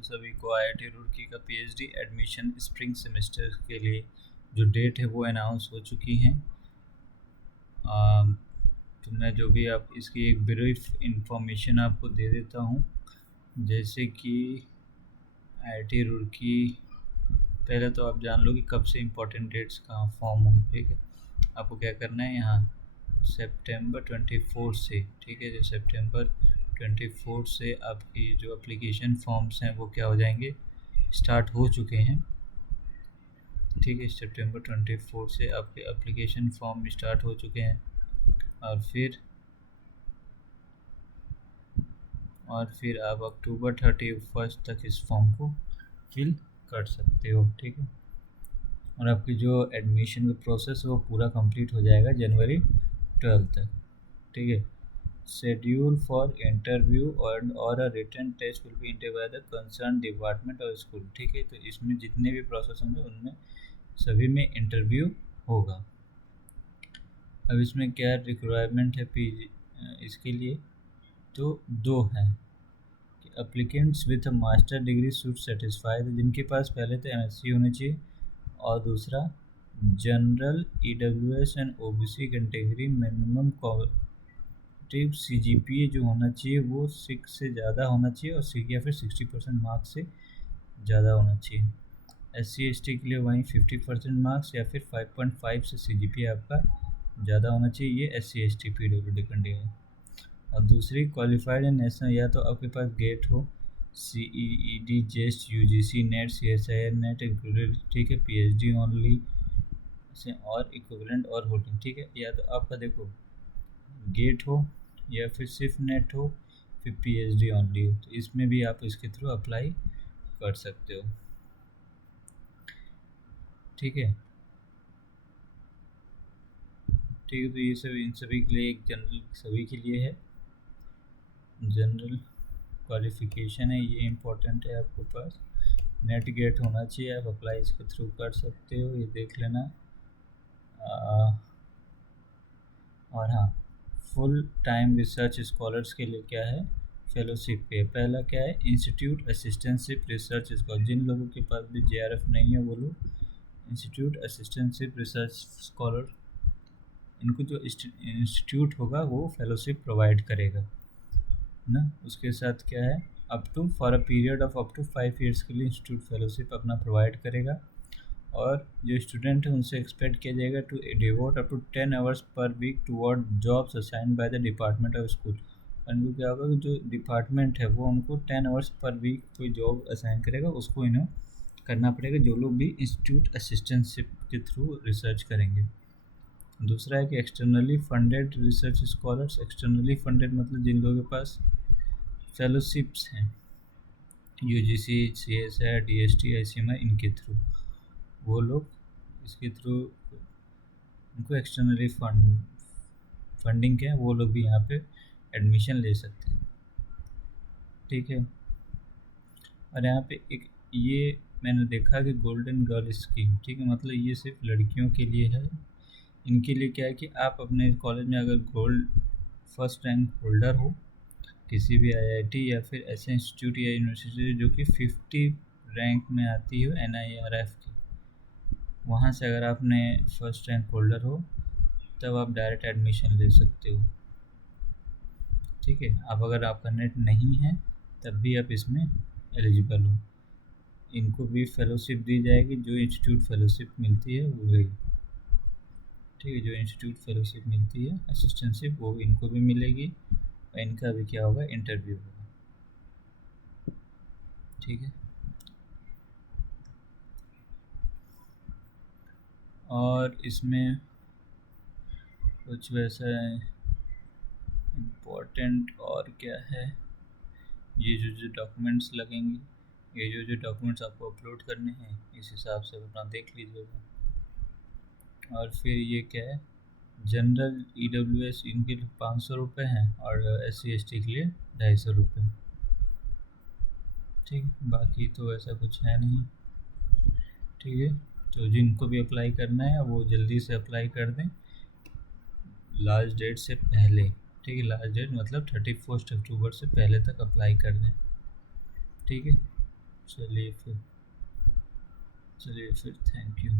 Hello सभी को। IIT Roorkee का पीएचडी एडमिशन स्प्रिंग सेमेस्टर के लिए जो डेट है वो अनाउंस हो चुकी हैं। तो मैं जो भी आप इसकी एक ब्रीफ इंफॉर्मेशन आपको दे देता हूँ। जैसे कि आईआईटी रुड़की, पहले तो आप जान लो कि कब से इम्पोर्टेंट डेट्स कहाँ फॉर्म होंगे। ठीक है, आपको क्या करना है, यहाँ सितंबर 24 से, ठीक है, जो सितंबर 24 से आपकी जो एप्लीकेशन फॉर्म्स हैं वो क्या हो जाएंगे, स्टार्ट हो चुके हैं। ठीक है, सितंबर 24 से आपके एप्लीकेशन फॉर्म स्टार्ट हो चुके हैं और फिर आप अक्टूबर 31 तक इस फॉर्म को फिल कर सकते हो। ठीक है, और आपकी जो एडमिशन का प्रोसेस है वो पूरा कंप्लीट हो जाएगा जनवरी 12 तक। ठीक है, शेड्यूल फॉर इंटरव्यू और a written test will be inter by the concern department और स्कूल। ठीक है, तो इसमें जितने भी प्रोसेस होंगे उनमें सभी में इंटरव्यू होगा। अब इसमें क्या रिक्वायरमेंट है पीजी इसके लिए, तो दो हैं कि applicants with a master degree should satisfy, जिनके पास पहले तो एमएससी होनी चाहिए, और दूसरा general EWS and OBC category minimum competitive CGPA जो होना चाहिए वो 6 से ज़्यादा होना चाहिए और या फिर 60% मार्क्स से ज़्यादा होना चाहिए। SC/ST के लिए वहीं 50% मार्क्स या फिर 5.5 से सीजीपीए आपका ज़्यादा होना चाहिए। ये SC/ST PWD कैटेगरी। और दूसरी क्वालिफाइड एंड नेशनल, या तो आपके पास गेट हो, CEED, जेस्ट, UGC, net, CSIR net included, ठीक है, PhD ओनली से और इक्विवेलेंट और होल्डिंग। ठीक है, या तो आपका देखो गेट हो या फिर सिर्फ नेट हो, फिर PhD ओनली हो, तो इसमें भी आप इसके थ्रू अप्लाई कर सकते हो। ठीक है, ठीक है, तो ये सब इन सभी के लिए एक जनरल सभी के लिए है, जनरल क्वालिफिकेशन है, ये इम्पोर्टेंट है आपके पास। नेट गेट होना चाहिए, आप अप्लाई इसके थ्रू कर सकते हो, ये देख लेना। और हाँ, फुल टाइम रिसर्च स्कॉलर्स के लिए क्या है, फेलोशिप पे पहला क्या है, इंस्टीट्यूट असिस्टेंटशिप रिसर्च स्कॉलर। जिन लोगों के पास भी JRF नहीं है वो लोग इंस्टीट्यूट असिस्टेंटशिप रिसर्च स्कॉलर, इनको जो इंस्टीट्यूट होगा वो फेलोशिप प्रोवाइड करेगा ना। उसके साथ क्या है, up to for a period of up to 5 years के लिए इंस्टीट्यूट फेलोशिप अपना प्रोवाइड करेगा। और जो स्टूडेंट है उनसे एक्सपेक्ट किया जाएगा to devote up to 10 hours per week toward jobs assigned by the department of school. उनको क्या होगा कि जो डिपार्टमेंट है वो उनको 10 आवर्स पर वीक कोई जॉब असाइन करेगा, उसको इन्हें करना पड़ेगा, जो लोग भी इंस्टीट्यूट असिस्टेंटशिप के थ्रू रिसर्च करेंगे। दूसरा है कि externally funded research scholars. Externally funded मतलब जिन लोगों के पास फेलोशिप्स हैं, UGC, CSIR, DST, ICMR, इनके थ्रू, वो लोग इसके थ्रू उनको एक्सटर्नली फंडिंग के हैं, वो लोग भी यहाँ पे एडमिशन ले सकते हैं। ठीक है, और यहाँ पे एक ये मैंने देखा कि गोल्डन गर्ल स्कीम, ठीक है, मतलब ये सिर्फ लड़कियों के लिए है। इनके लिए क्या है कि आप अपने कॉलेज में अगर गोल्ड फर्स्ट रैंक होल्डर हो किसी भी IIT या फिर ऐसे इंस्टीट्यूट या यूनिवर्सिटी जो कि 50 रैंक में आती हो NIRF की, वहाँ से अगर आपने फर्स्ट रैंक होल्डर हो तब आप डायरेक्ट एडमिशन ले सकते हो। ठीक है, अब अगर आपका नेट नहीं है तब भी आप इसमें एलिजिबल हो। इनको भी फेलोशिप दी जाएगी, जो इंस्टीट्यूट फेलोशिप मिलती है वही। ठीक है, जो इंस्टीट्यूट फेलोशिप मिलती है असिस्टेंटशिप वो इनको भी मिलेगी, और इनका भी क्या होगा, इंटरव्यू होगा। ठीक है, और इसमें कुछ वैसा इम्पोर्टेंट और क्या है, ये जो डॉक्यूमेंट्स लगेंगे, ये जो डॉक्यूमेंट्स आपको अपलोड करने हैं इस हिसाब से अपना देख लीजिएगा। और फिर ये क्या है, जनरल EWS इनके लिए 500 रुपये हैं और SC/ST के लिए 250 रुपये। ठीक, बाकी तो ऐसा कुछ है नहीं। ठीक है, तो जिनको भी अप्लाई करना है वो जल्दी से अप्लाई कर दें लास्ट डेट से पहले। ठीक है, लास्ट डेट मतलब 31 अक्टूबर से पहले तक अप्लाई कर दें। ठीक है, चलिए फिर चलिए फिर थैंक यू।